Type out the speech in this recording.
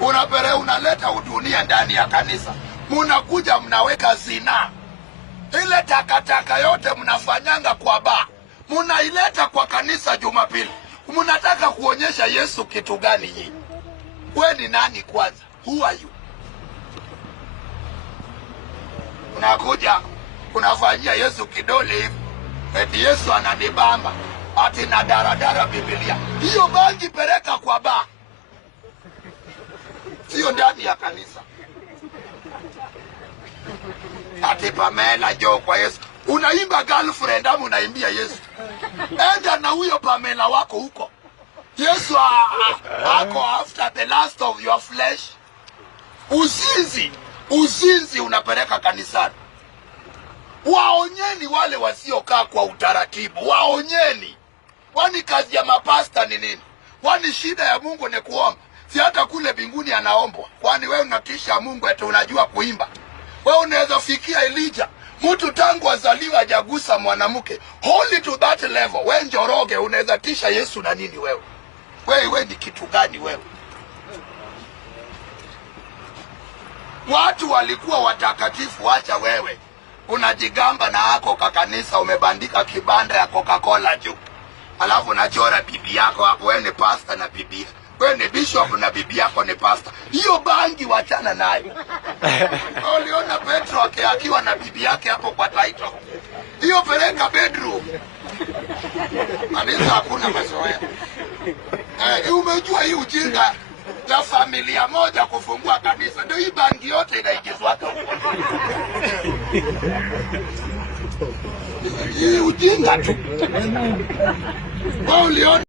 unaleta udunia ndani ya kanisa. Munakuja mnaweka zina, ile takataka yote mnafanyanga kwa baa, munaileta kwa kanisa Jumapili. Munataka kuonyesha Yesu kitu gani hii? We ni nani kwanza? Who are you? Unakuja unafanyia Yesu kidole hivi, eti Yesu ananibamba, ati na daradara Biblia. Hiyo bangi peleka kwa baa, sio ndani ya kanisa. Ati Pamela njoo kwa Yesu. Unaimba girlfriend ama unaimbia Yesu? Enda na huyo Pamela wako huko. Yesu ako after the last of your flesh. Uzinzi unapeleka kanisani. Waonyeni wale wasiokaa kwa utaratibu. Waonyeni. Wani kazi ya mapasta ni nini? Wani shida ya Mungu ni kuomba? Si hata kule mbinguni anaombwa. Kwani wewe unatisha Mungu eti unajua kuimba? Wewe unaweza fikia Elijah, mtu tangu azaliwa hajagusa mwanamke, holy to that level. Wewe Njoroge unaweza tisha Yesu na nini wewe? Wewe ni kitu gani wewe? Watu walikuwa watakatifu, acha wewe. Unajigamba na hako kakanisa, umebandika kibanda ya Coca-Cola juu. Alafu unachora bibi yako hapo, wewe ni pastor na bibi. Wewe ni bishop na bibi yako ni pastor. Hiyo bangi wachana nayo. Uliona Petro akiwa na bibi yake hapo kwa title. Hiyo peleka bedroom. Kanisa hakuna mazoea. Umejua hii ujinga ya familia moja kufungua kanisa, ndio hii bangi yote inaingizwa huko. Hii ujinga tu. Uliona